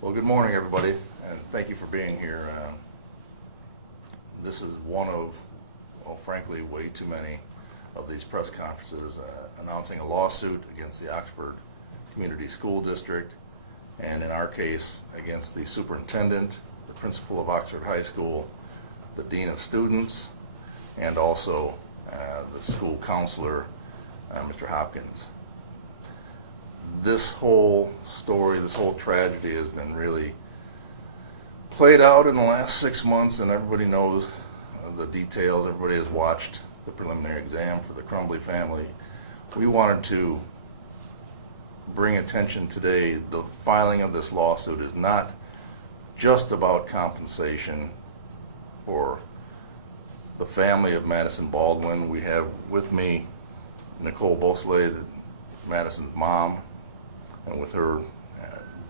Well, good morning, everybody, and thank you for being here. This is one of, well, frankly, way too many of these press conferences announcing a lawsuit against the Oxford Community School District, and in our case, against the superintendent, the principal of Oxford High School, the dean of students, and also the school counselor, Mr. Hopkins. This whole story, this whole tragedy has been really played out in the last 6 months, and everybody knows the details. Everybody has watched the preliminary exam for the Crumbly family. We wanted to bring attention today. The filing of this lawsuit is not just about compensation for the family of Madisyn Baldwin. We have with me Nicole Beausoleil, Madisyn's mom, and with her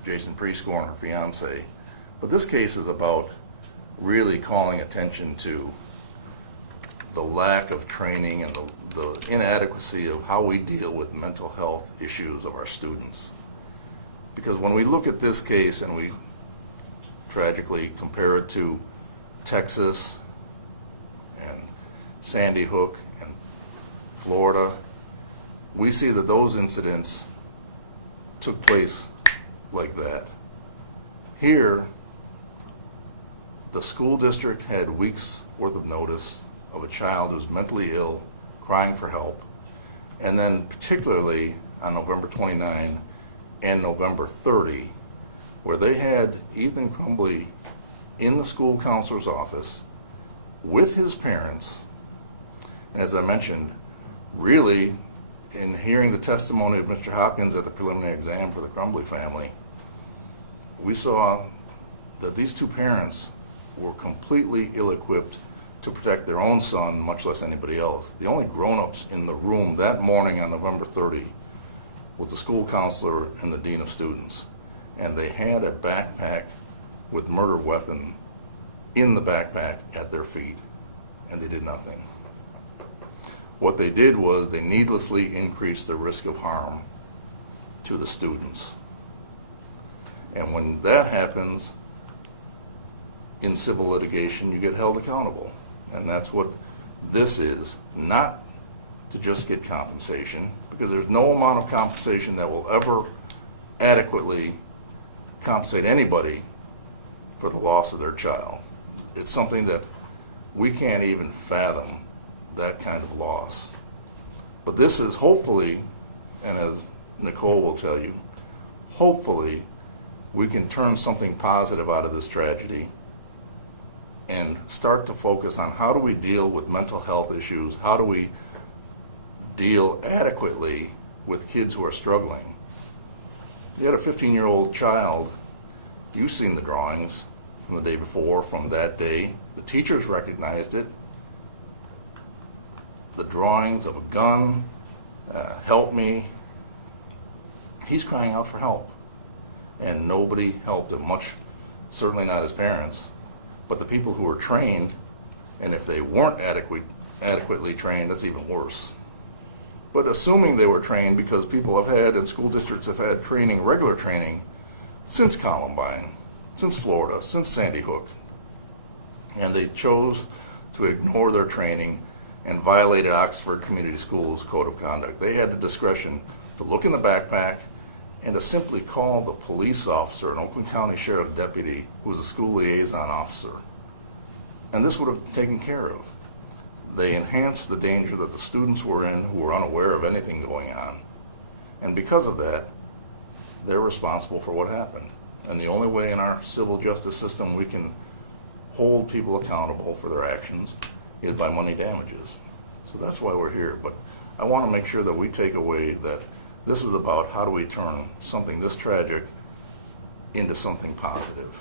Jason Prescore and her fiance. But this case is about really calling attention to the lack of training and the inadequacy of how we deal with mental health issues of our students. Because when we look at this case and we tragically compare it to Texas and Sandy Hook and Florida, we see that those incidents took place like that. Here, the school district had weeks worth of notice of a child who's mentally ill, crying for help, and then particularly on November 29 and November 30, where they had Ethan Crumbly in the school counselor's office with his parents. As I mentioned, really, in hearing the testimony of Mr. Hopkins at the preliminary exam for the Crumbly family, we saw that these two parents were completely ill-equipped to protect their own son, much less anybody else. The only grown-ups in the room that morning on November 30 was the school counselor and the dean of students. And they had a backpack with murder weapon in the backpack at their feet, and they did nothing. What they did was they needlessly increased the risk of harm to the students. And when that happens in civil litigation, you get held accountable. And that's what this is, not to just get compensation, because there's no amount of compensation that will ever adequately compensate anybody for the loss of their child. It's something that we can't even fathom, that kind of loss. But this is hopefully, and as Nicole will tell you, hopefully we can turn something positive out of this tragedy and start to focus on how do we deal with mental health issues, how do we deal adequately with kids who are struggling. You had a 15-year-old child, you've seen the drawings from the day before, from that day. The teachers recognized it. The drawings of a gun, help me. He's crying out for help. And nobody helped him, much, certainly not his parents, but the people who were trained, and if they weren't adequately trained, that's even worse. But assuming they were trained, because people have had, and school districts have had training, regular training, since Columbine, since Florida, since Sandy Hook, and they chose to ignore their training and violated Oxford Community Schools Code of Conduct. They had the discretion to look in the backpack and to simply call the police officer, an Oakland County Sheriff deputy, who was a school liaison officer. And this would have taken care of. They enhanced the danger that the students were in who were unaware of anything going on. And because of that, they're responsible for what happened. And the only way in our civil justice system we can hold people accountable for their actions is by money damages. So that's why we're here. But I want to make sure that we take away that this is about how do we turn something this tragic into something positive.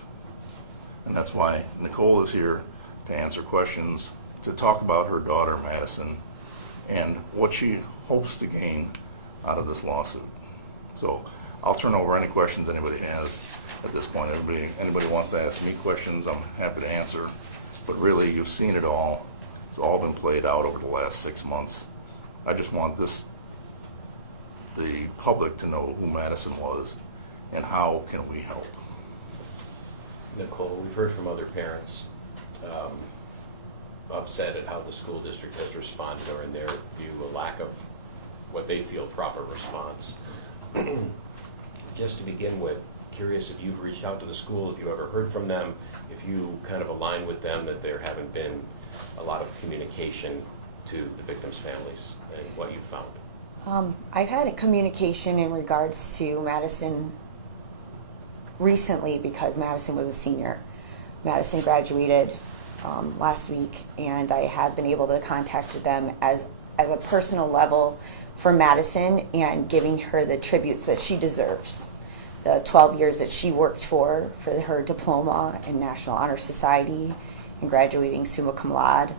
And that's why Nicole is here to answer questions, to talk about her daughter, Madisyn, and what she hopes to gain out of this lawsuit. So I'll turn over any questions anybody has at this point. Anybody wants to ask me questions, I'm happy to answer. But really, you've seen it all. It's all been played out over the last 6 months. I just want the public to know who Madisyn was and how can we help. Nicole, we've heard from other parents upset at how the school district has responded, or in their view, a lack of what they feel proper response. Just to begin with, curious if you've reached out to the school, if you ever heard from them, if you kind of align with them that there haven't been a lot of communication to the victims' families, and what you've found. I've had a communication in regards to Madisyn recently because Madisyn was a senior. Madisyn graduated last week, and I have been able to contact them as a personal level for Madisyn and giving her the tributes that she deserves. The 12 years that she worked for her diploma in National Honor Society and graduating summa cum laude.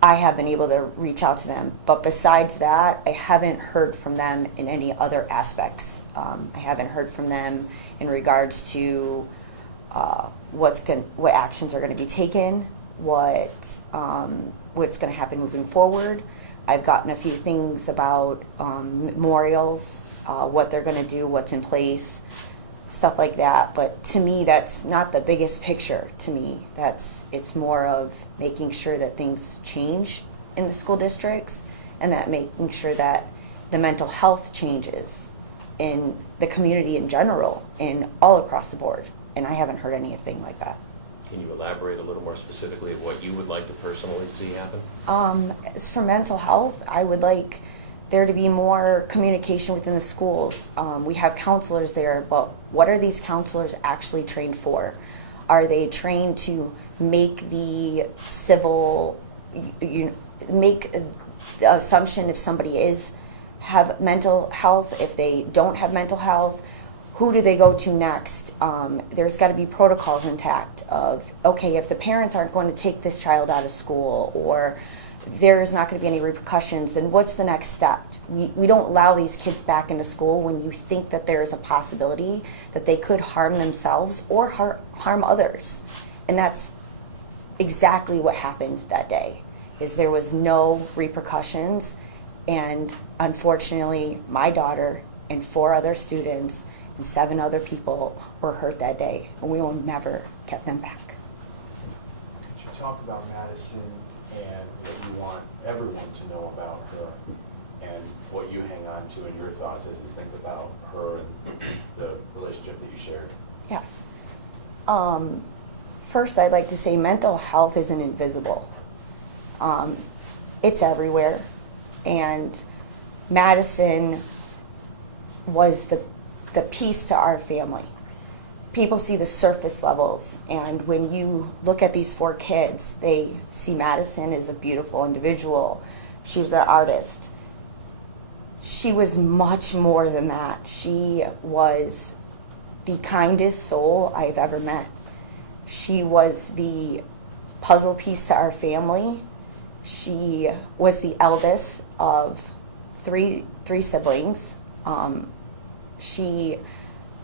I have been able to reach out to them, but besides that, I haven't heard from them in any other aspects. I haven't heard from them in regards to what actions are going to be taken, what's going to happen moving forward. I've gotten a few things about memorials, what they're going to do, what's in place, stuff like that. But to me, that's not the biggest picture. To me, it's more of making sure that things change in the school districts, and that making sure that the mental health changes in the community in general and all across the board. And I haven't heard anything like that. Can you elaborate a little more specifically of what you would like to personally see happen? As for mental health, I would like there to be more communication within the schools. We have counselors there, but what are these counselors actually trained for? Are they trained to make the civil, make the assumption if somebody have mental health, if they don't have mental health? Who do they go to next? There's got to be protocols intact of, okay, if the parents aren't going to take this child out of school, or there's not going to be any repercussions, then what's the next step? We don't allow these kids back into school when you think that there is a possibility that they could harm themselves or harm others. And that's exactly what happened that day, is there was no repercussions. And unfortunately, my daughter and 4 other students and 7 other people were hurt that day, and we will never get them back. Could you talk about Madisyn and what you want everyone to know about her, and what you hang on to and your thoughts as you think about her and the relationship that you shared? Yes. First, I'd like to say mental health isn't invisible. It's everywhere, and Madisyn was the piece to our family. People see the surface levels, and when you look at these 4 kids, they see Madisyn as a beautiful individual. She was an artist. She was much more than that. She was the kindest soul I've ever met. She was the puzzle piece to our family. She was the eldest of three siblings. She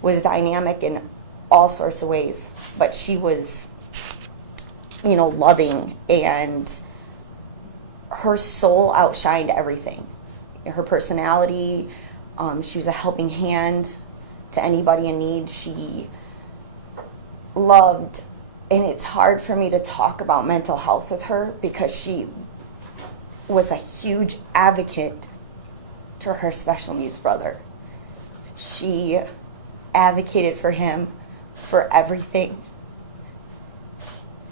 was dynamic in all sorts of ways, but she was, loving, and her soul outshined everything. Her personality, she was a helping hand to anybody in need. She loved, and it's hard for me to talk about mental health with her because she was a huge advocate to her special needs brother. She advocated for him for everything.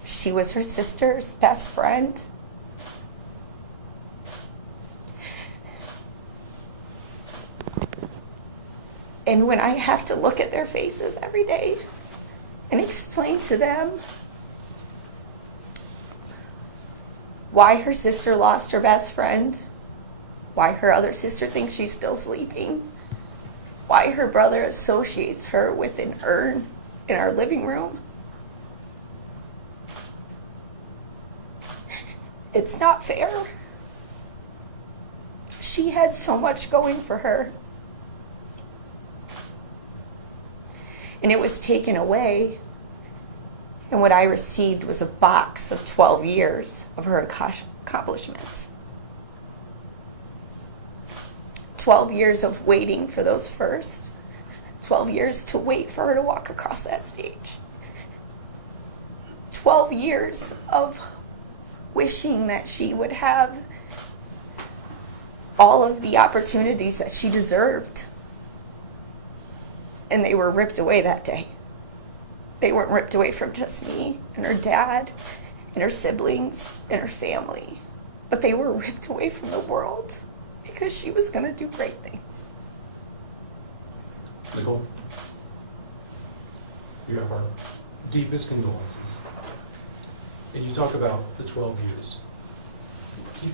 She was her sister's best friend. And when I have to look at their faces every day and explain to them why her sister lost her best friend, why her other sister thinks she's still sleeping, why her brother associates her with an urn in our living room, it's not fair. She had so much going for her, and it was taken away, and what I received was a box of 12 years of her accomplishments. 12 years of waiting for those first, 12 years to wait for her to walk across that stage. 12 years of wishing that she would have all of the opportunities that she deserved. And they were ripped away that day. They weren't ripped away from just me and her dad and her siblings and her family, but they were ripped away from the world because she was going to do great things. Nicole, you have our deepest condolences. And you talk about the 12 years.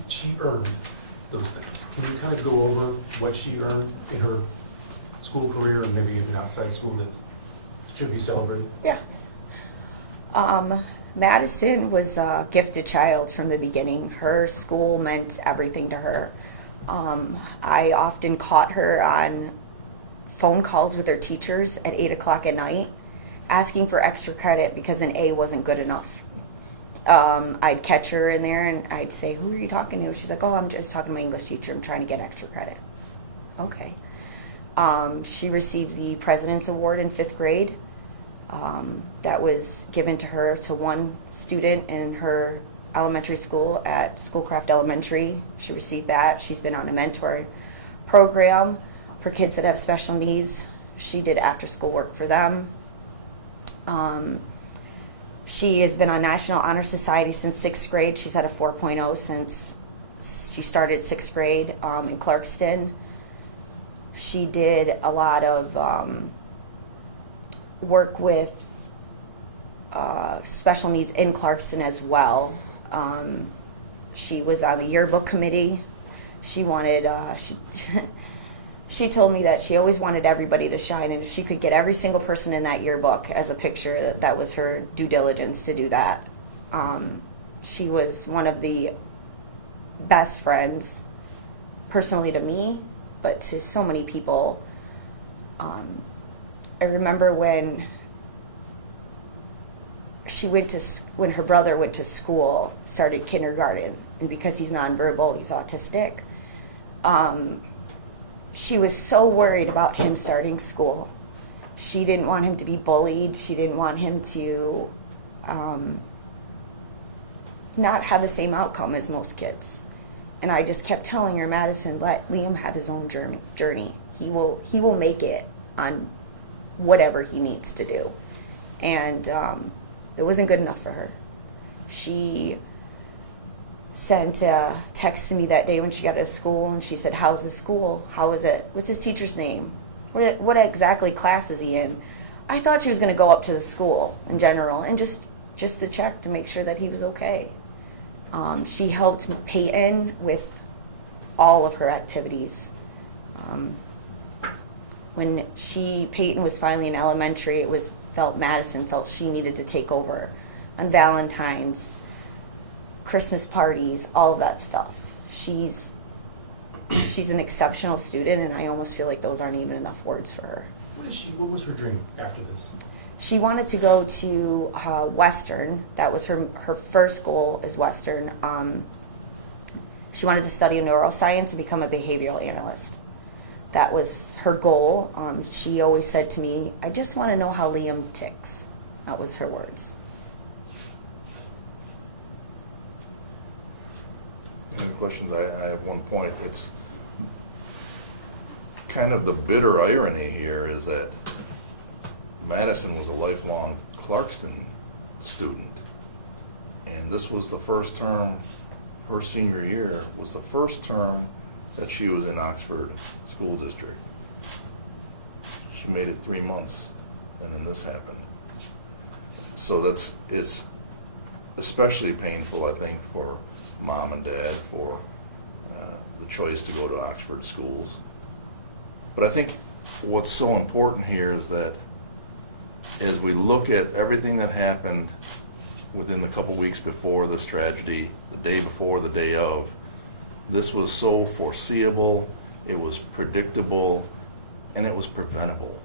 She earned those things. Can you kind of go over what she earned in her school career and maybe even outside school that should be celebrated? Yes. Madisyn was a gifted child from the beginning. Her school meant everything to her. I often caught her on phone calls with her teachers at 8 o'clock at night asking for extra credit because an A wasn't good enough. I'd catch her in there and I'd say, "Who are you talking to?" She's like, "Oh, I'm just talking to my English teacher. I'm trying to get extra credit." Okay. She received the President's Award in 5th grade. That was given to her to one student in her elementary school at Schoolcraft Elementary. She received that. She's been on a mentor program for kids that have special needs. She did after school work for them. She has been on National Honor Society since 6th grade. She's had a 4.0 since she started 6th grade in Clarkston. She did a lot of work with special needs in Clarkston as well. She was on the yearbook committee. She wanted, she told me that she always wanted everybody to shine, and if she could get every single person in that yearbook as a picture, that was her due diligence to do that. She was one of the best friends, personally to me, but to so many people. I remember when when her brother went to school, started kindergarten, and because he's nonverbal, he's autistic, she was so worried about him starting school. She didn't want him to be bullied. She didn't want him to not have the same outcome as most kids. And I just kept telling her, "Madisyn, let Liam have his own journey. He will make it on whatever he needs to do." And it wasn't good enough for her. She sent a text to me that day when she got to school, and she said, "How's the school? How is it? What's his teacher's name? What exactly class is he in?" I thought she was going to go up to the school in general and just to check to make sure that he was okay. She helped Peyton with all of her activities. When Peyton was finally in elementary, Madisyn felt she needed to take over on Valentine's, Christmas parties, all of that stuff. She's an exceptional student, and I almost feel like those aren't even enough words for her. What was her dream after this? She wanted to go to Western. That was her first goal, is Western. She wanted to study neuroscience and become a behavioral analyst. That was her goal. She always said to me, "I just want to know how Liam ticks." That was her words. Any questions? I have one point. It's kind of the bitter irony here is that Madisyn was a lifelong Clarkston student, and this was the first term, her senior year was the first term that she was in Oxford School District. She made it 3 months, and then this happened. So it's especially painful, I think, for mom and dad for the choice to go to Oxford schools. But I think what's so important here is that as we look at everything that happened within the couple weeks before this tragedy, the day before, the day of, this was so foreseeable, it was predictable, and it was preventable.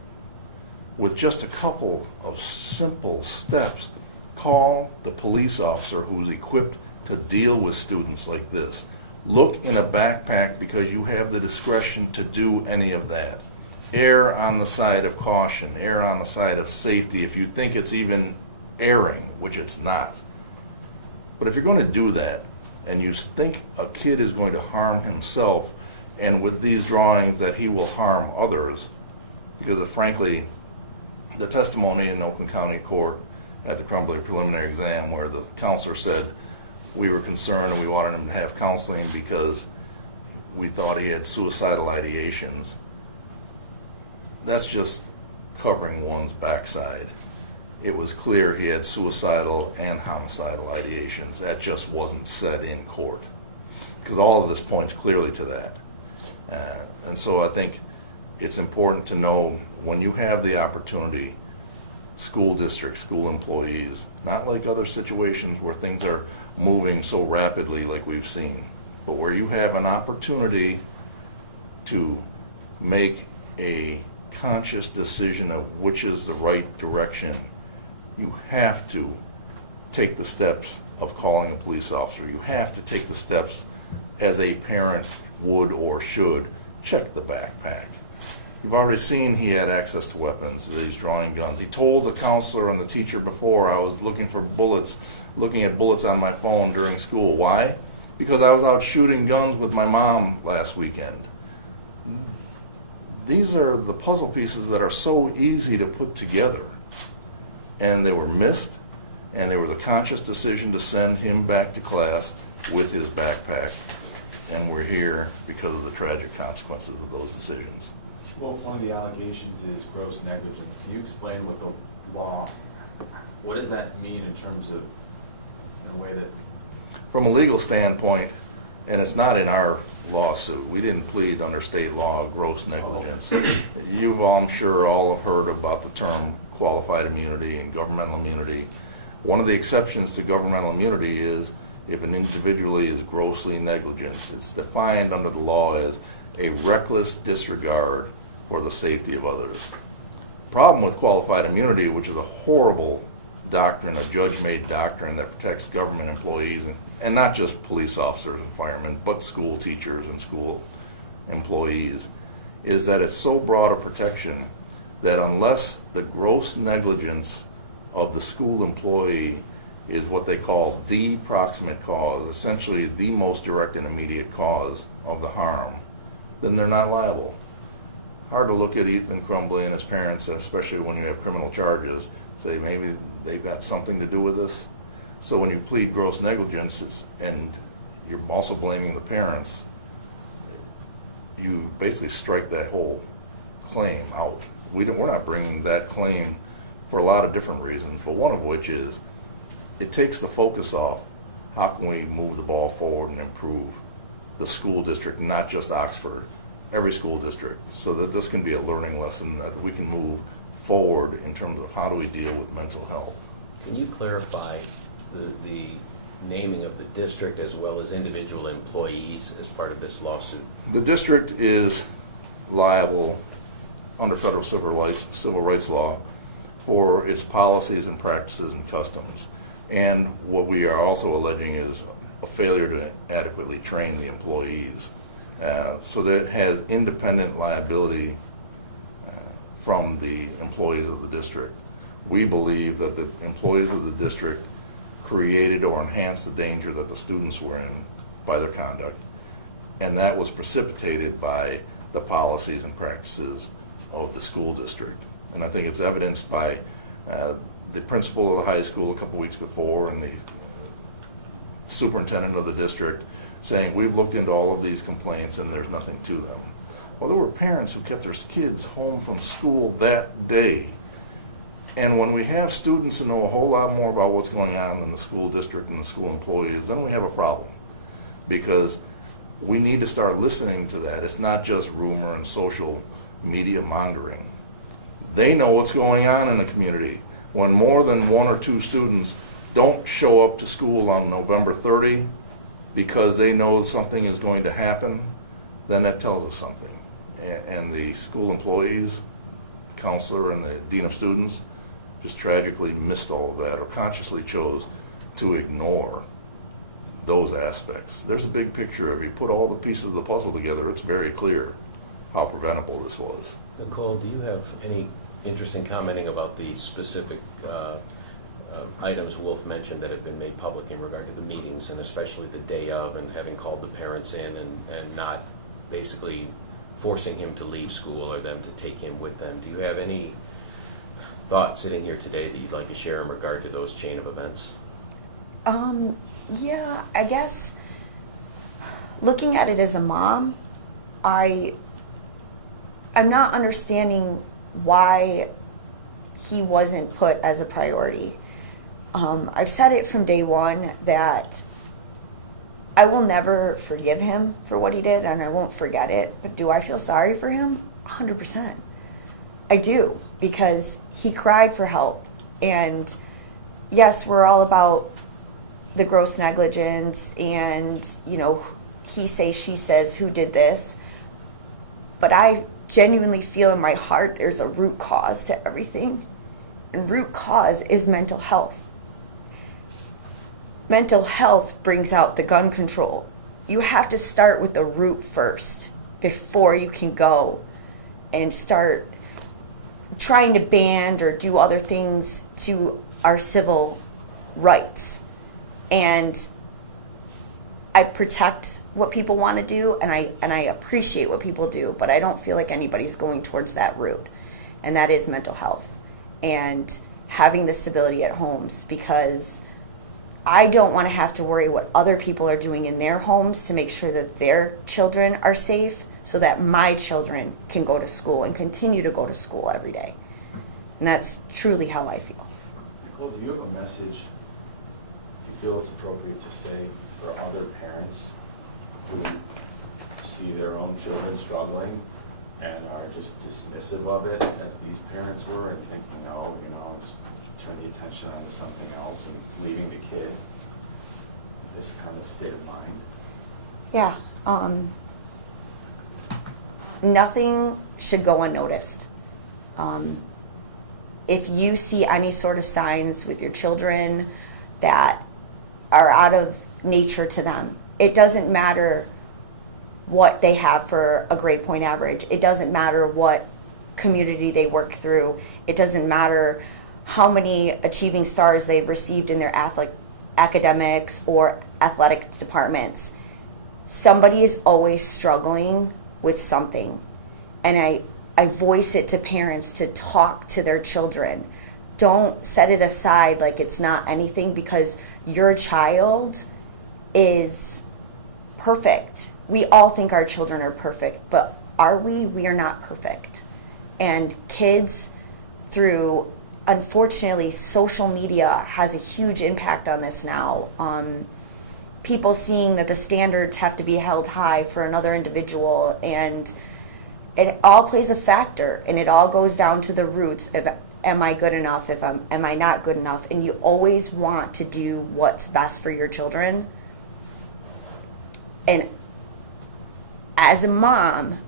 With just a couple of simple steps, call the police officer who's equipped to deal with students like this. Look in a backpack because you have the discretion to do any of that. Err on the side of caution, err on the side of safety. If you think it's even erring, which it's not. But if you're going to do that, and you think a kid is going to harm himself, and with these drawings that he will harm others, because frankly, the testimony in Oakland County Court at the Crumbly preliminary exam where the counselor said we were concerned and we wanted him to have counseling because we thought he had suicidal ideations, that's just covering one's backside. It was clear he had suicidal and homicidal ideations. That just wasn't said in court, because all of this points clearly to that. And so I think it's important to know when you have the opportunity, school districts, school employees, not like other situations where things are moving so rapidly like we've seen, but where you have an opportunity to make a conscious decision of which is the right direction, you have to take the steps of calling a police officer. You have to take the steps as a parent would or should check the backpack. You've already seen he had access to weapons, these drawing guns. He told the counselor and the teacher before, I was looking for bullets, looking at bullets on my phone during school. Why? Because I was out shooting guns with my mom last weekend. These are the puzzle pieces that are so easy to put together. And they were missed, and there was a conscious decision to send him back to class with his backpack. And we're here because of the tragic consequences of those decisions. Well, one of the allegations is gross negligence. Can you explain what the law, what does that mean in terms of, in a way that... From a legal standpoint, and it's not in our lawsuit, we didn't plead under state law gross negligence. You've, I'm sure, all have heard about the term qualified immunity and governmental immunity. One of the exceptions to governmental immunity is if an individual is grossly negligent. It's defined under the law as a reckless disregard for the safety of others. Problem with qualified immunity, which is a horrible doctrine, a judge-made doctrine that protects government employees, and not just police officers and firemen, but school teachers and school employees, is that it's so broad a protection that unless the gross negligence of the school employee is what they call the proximate cause, essentially the most direct and immediate cause of the harm, then they're not liable. Hard to look at Ethan Crumbly and his parents, especially when you have criminal charges, say maybe they've got something to do with this. So when you plead gross negligence, and you're also blaming the parents, you basically strike that whole claim out. We're not bringing that claim for a lot of different reasons, but one of which is it takes the focus off. How can we move the ball forward and improve the school district, not just Oxford, every school district, so that this can be a learning lesson that we can move forward in terms of how do we deal with mental health. Can you clarify the naming of the district as well as individual employees as part of this lawsuit? The district is liable under federal civil rights law for its policies and practices and customs. And what we are also alleging is a failure to adequately train the employees. So that it has independent liability from the employees of the district. We believe that the employees of the district created or enhanced the danger that the students were in by their conduct, and that was precipitated by the policies and practices of the school district. And I think it's evidenced by the principal of the high school a couple weeks before and the superintendent of the district saying, we've looked into all of these complaints and there's nothing to them. Well, there were parents who kept their kids home from school that day. And when we have students who know a whole lot more about what's going on than the school district and the school employees, then we have a problem. Because we need to start listening to that. It's not just rumor and social media mongering. They know what's going on in the community. When more than one or two students don't show up to school on November 30 because they know something is going to happen, then that tells us something. And the school employees, the counselor, and the dean of students just tragically missed all of that or consciously chose to ignore those aspects. There's a big picture. If you put all the pieces of the puzzle together, it's very clear how preventable this was. Nicole, do you have any interest in commenting about the specific items Wolf mentioned that have been made public in regard to the meetings, and especially the day of, and having called the parents in and not basically forcing him to leave school or them to take him with them. Do you have any thoughts sitting here today that you'd like to share in regard to those chain of events? Yeah, I guess looking at it as a mom, I'm not understanding why he wasn't put as a priority. I've said it from day one that I will never forgive him for what he did, and I won't forget it. But do I feel sorry for him? 100%. I do, because he cried for help. And yes, we're all about the gross negligence and, you know, he says, she says, who did this. But I genuinely feel in my heart there's a root cause to everything. And root cause is mental health. Mental health brings out the gun control. You have to start with the root first before you can go and start trying to ban or do other things to our civil rights. And I protect what people want to do, and I appreciate what people do, but I don't feel like anybody's going towards that route, and that is mental health and having the stability at homes, because I don't want to have to worry what other people are doing in their homes to make sure that their children are safe so that my children can go to school and continue to go to school every day. And that's truly how I feel. Nicole, do you have a message you feel it's appropriate to say for other parents who see their own children struggling and are just dismissive of it as these parents were and thinking, oh, you know, just turn the attention onto something else and leaving the kid in this kind of state of mind? Yeah. Nothing should go unnoticed. If you see any sort of signs with your children that are out of nature to them, it doesn't matter what they have for a grade point average. It doesn't matter what community they work through. It doesn't matter how many achieving stars they've received in their academics or athletic departments. Somebody is always struggling with something. And I voice it to parents to talk to their children. Don't set it aside like it's not anything, because your child is perfect. We all think our children are perfect, but are we? We are not perfect. And kids, through, unfortunately, social media has a huge impact on this now. People seeing that the standards have to be held high for another individual, and it all plays a factor, and it all goes down to the roots of, am I good enough? Am I not good enough? And you always want to do what's best for your children. And as a mom,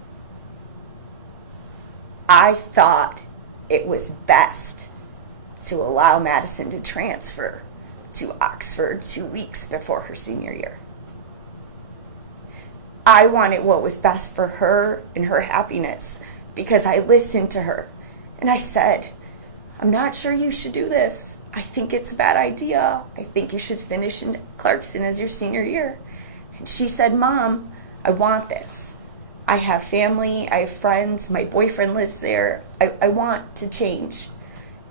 I thought it was best to allow Madisyn to transfer to Oxford 2 weeks before her senior year. I wanted what was best for her and her happiness, because I listened to her and I said, I'm not sure you should do this. I think it's a bad idea. I think you should finish in Clarkson as your senior year. And she said, Mom, I want this. I have family, I have friends, my boyfriend lives there. I want to change.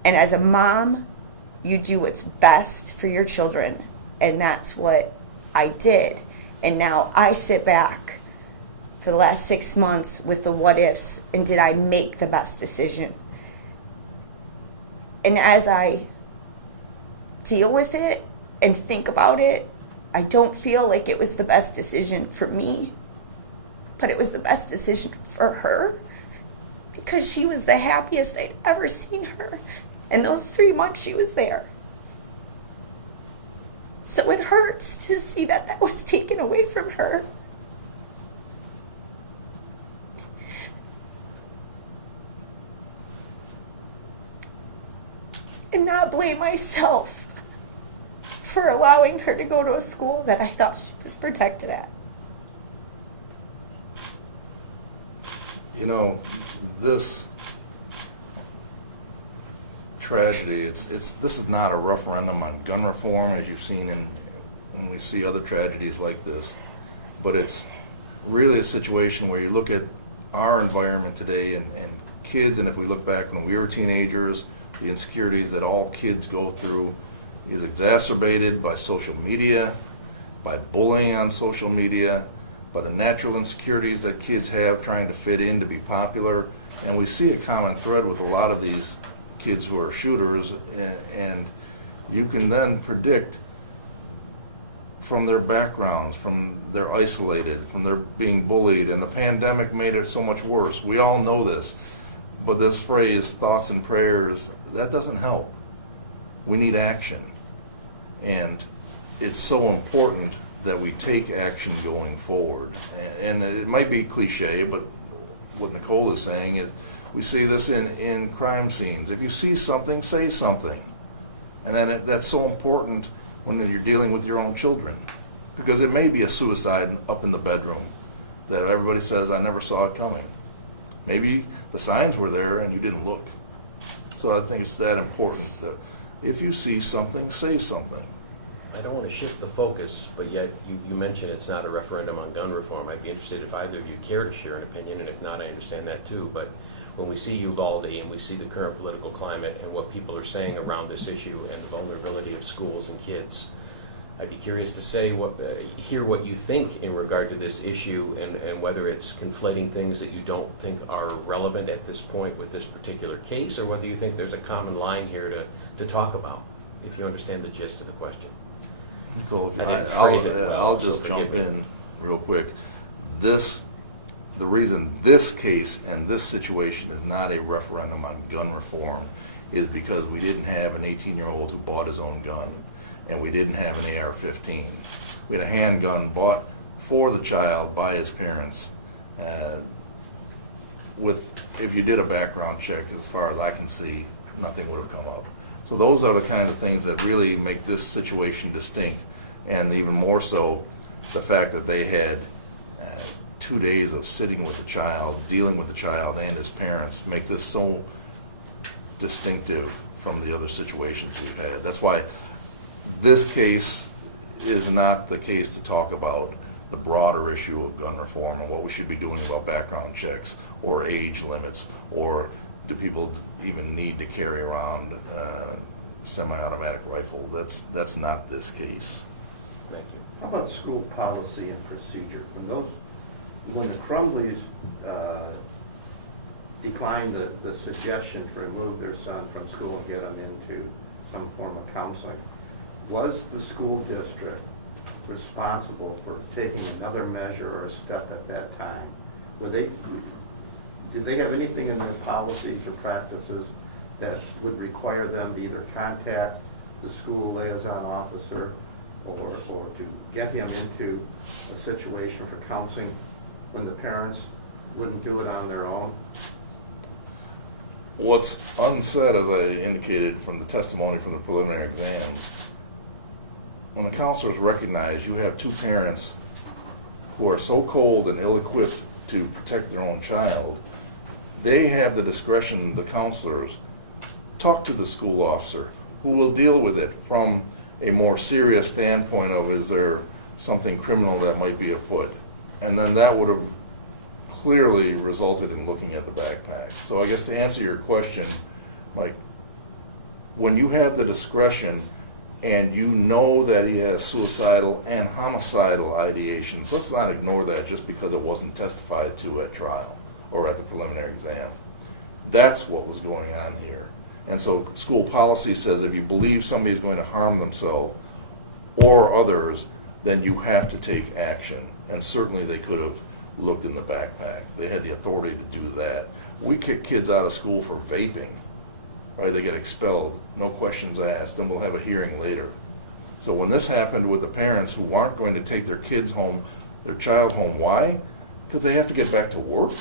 And as a mom, you do what's best for your children. And that's what I did. And now I sit back for the last 6 months with the what ifs, and did I make the best decision? And as I deal with it and think about it, I don't feel like it was the best decision for me, but it was the best decision for her, because she was the happiest I'd ever seen her. And those 3 months she was there. So it hurts to see that that was taken away from her. And not blame myself for allowing her to go to a school that I thought she was protected at. You know, this tragedy. This is not a referendum on gun reform, as you've seen when we see other tragedies like this, but it's really a situation where you look at our environment today and kids, and if we look back when we were teenagers, the insecurities that all kids go through is exacerbated by social media, by bullying on social media, by the natural insecurities that kids have trying to fit in to be popular. And we see a common thread with a lot of these kids who are shooters, and you can then predict from their backgrounds, from they're isolated, from their being bullied, and the pandemic made it so much worse. We all know this, but this phrase, thoughts and prayers, that doesn't help. We need action, and it's so important that we take action going forward. And it might be cliche, but what Nicole is saying is we see this in crime scenes. If you see something, say something. And then that's so important when you're dealing with your own children, because it may be a suicide up in the bedroom that everybody says, I never saw it coming. Maybe the signs were there and you didn't look. So I think it's that important that if you see something, say something. I don't want to shift the focus, but yet you mentioned it's not a referendum on gun reform. I'd be interested if either of you care to share an opinion, and if not, I understand that too. But when we see Uvalde and we see the current political climate and what people are saying around this issue and the vulnerability of schools and kids, I'd be curious to hear what you think in regard to this issue, and whether it's conflating things that you don't think are relevant at this point with this particular case, or whether you think there's a common line here to talk about, if you understand the gist of the question. Nicole, if I you didn't mind, phrase it well, I'll so just jump forgive me. in real quick. The reason this case and this situation is not a referendum on gun reform is because we didn't have an 18-year-old who bought his own gun, and we didn't have an AR-15. We had a handgun bought for the child by his parents. If you did a background check, as far as I can see, nothing would have come up. So those are the kind of things that really make this situation distinct, and even more so the fact that they had 2 days of sitting with the child, dealing with the child and his parents, make this so distinctive from the other situations we've had. That's why this case is not the case to talk about the broader issue of gun reform and what we should be doing about background checks or age limits, or do people even need to carry around a semi-automatic rifle. That's not this case. Thank you. How about school policy and procedure? When the Crumblies declined the suggestion to remove their son from school and get him into some form of counseling, was the school district responsible for taking another measure or a step at that time? Did they have anything in their policies or practices that would require them to either contact the school liaison officer or to get him into a situation for counseling when the parents wouldn't do it on their own? What's unsaid, as I indicated from the testimony from the preliminary exams, when the counselors recognize you have two parents who are so cold and ill-equipped to protect their own child, they have the discretion, the counselors, talk to the school officer who will deal with it from a more serious standpoint of, is there something criminal that might be afoot? And then that would have clearly resulted in looking at the backpack. So I guess to answer your question, like, when you have the discretion and you know that he has suicidal and homicidal ideations, let's not ignore that just because it wasn't testified to at trial or at the preliminary exam. That's what was going on here. And so school policy says if you believe somebody is going to harm themselves or others, then you have to take action. And certainly they could have looked in the backpack. They had the authority to do that. We kick kids out of school for vaping, right? They get expelled, no questions asked, then we'll have a hearing later. So when this happened with the parents who aren't going to take their kids home, their child home, why? Because they have to get back to work.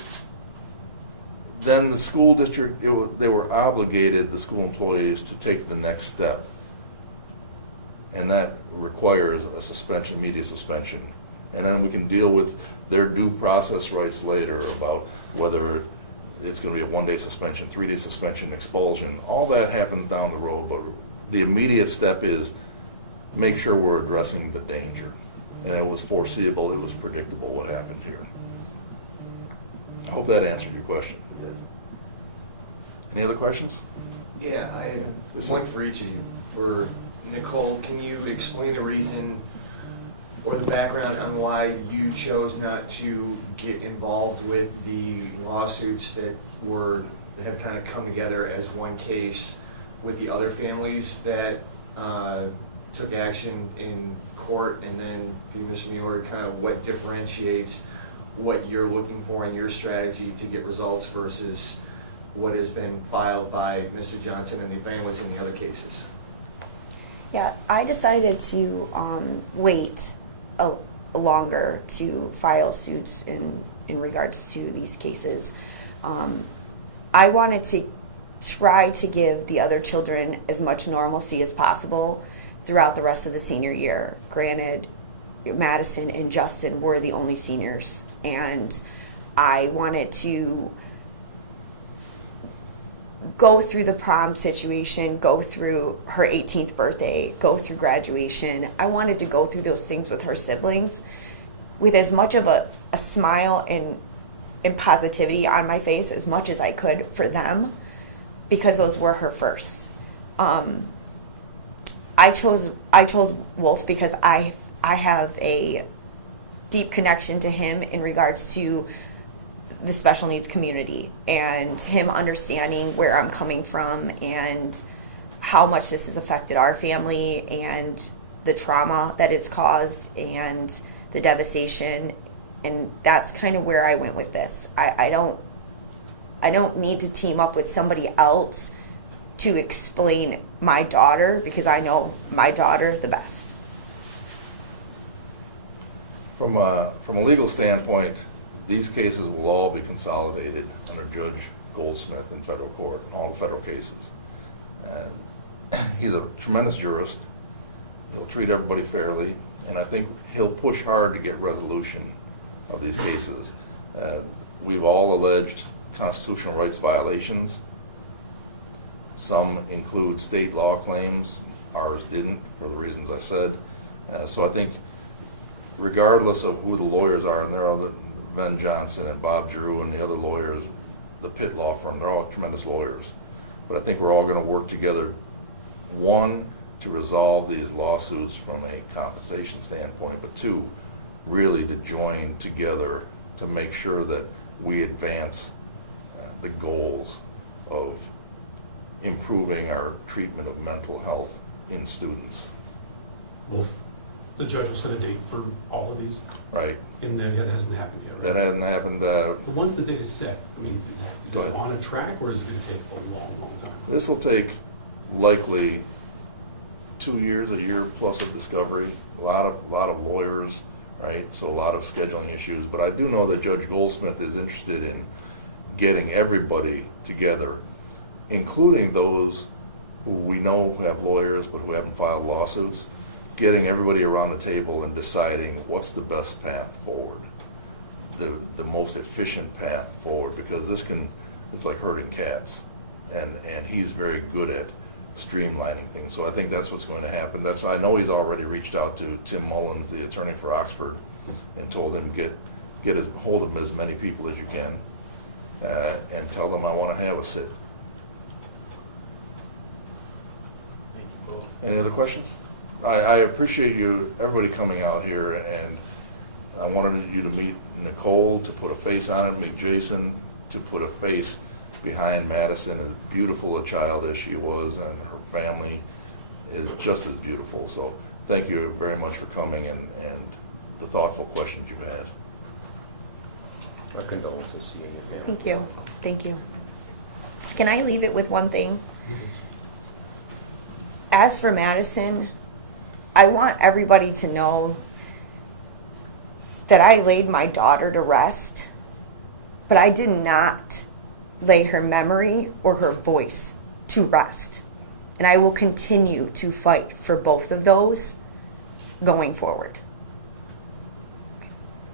Then the school district, they were obligated, the school employees, to take the next step. And that requires a suspension, immediate suspension. And then we can deal with their due process rights later about whether it's going to be a 1-day suspension, 3-day suspension, expulsion. All that happens down the road, but the immediate step is make sure we're addressing the danger. And it was foreseeable, it was predictable what happened here. I hope that answered your question. Any other questions? Yeah, I had one for each of you. For Nicole, can you explain the reason or the background on why you chose not to get involved with the lawsuits that have kind of come together as one case with the other families that took action in court, and then if you, Mr. Muir, kind of what differentiates what you're looking for in your strategy to get results versus what has been filed by Mr. Johnson and the families in the other cases? Yeah, I decided to wait longer to file suits in regards to these cases. I wanted to try to give the other children as much normalcy as possible throughout the rest of the senior year. Granted, Madisyn and Justin were the only seniors, and I wanted to go through the prom situation, go through her 18th birthday, go through graduation. I wanted to go through those things with her siblings with as much of a smile and positivity on my face as much as I could for them, because those were her firsts. I chose Wolf because I have a deep connection to him in regards to the special needs community, and him understanding where I'm coming from and how much this has affected our family and the trauma that it's caused and the devastation. And that's kind of where I went with this. I don't need to team up with somebody else to explain my daughter, because I know my daughter the best. From a legal standpoint, these cases will all be consolidated under Judge Goldsmith in federal court, in all the federal cases. He's a tremendous jurist. He'll treat everybody fairly, and I think he'll push hard to get resolution of these cases. We've all alleged constitutional rights violations. Some include state law claims. Ours didn't, for the reasons I said. So I think regardless of who the lawyers are, and there are Ben Johnson and Bob Drew and the other lawyers, the Pitt law firm, they're all tremendous lawyers. But I think we're all going to work together, one, to resolve these lawsuits from a compensation standpoint, but two, really to join together to make sure that we advance the goals of improving our treatment of mental health in students. Wolf, the judge will set a date for all of these, Right? and that hasn't happened yet, right? That hasn't happened. But once the date is set, I mean, is Go it ahead. on a track, or is it going to take a long, long time? This will take likely 2 years, a year plus of discovery, a lot of lawyers, right? So a lot of scheduling issues. But I do know that Judge Goldsmith is interested in getting everybody together, including those who we know have lawyers but who haven't filed lawsuits, getting everybody around the table and deciding what's the best path forward, the most efficient path forward, because it's like herding cats, and he's very good at streamlining things. So I think that's what's going to happen. I know he's already reached out to Tim Mullins, the attorney for Oxford, and told him get hold of as many people as you can, and tell them I want to have a sit. Thank you both. Any other questions? I appreciate everybody coming out here, and I wanted you to meet Nicole, to put a face on it, meet Jason, to put a face behind Madisyn, as beautiful a child as she was, and her family is just as beautiful. So thank you very much for coming and the thoughtful questions you had. Our condolences to you and your family. Thank you. Thank you. Can I leave it with one thing? As for Madisyn, I want everybody to know that I laid my daughter to rest, but I did not lay her memory or her voice to rest. And I will continue to fight for both of those going forward.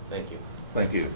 Thank you. Thank you.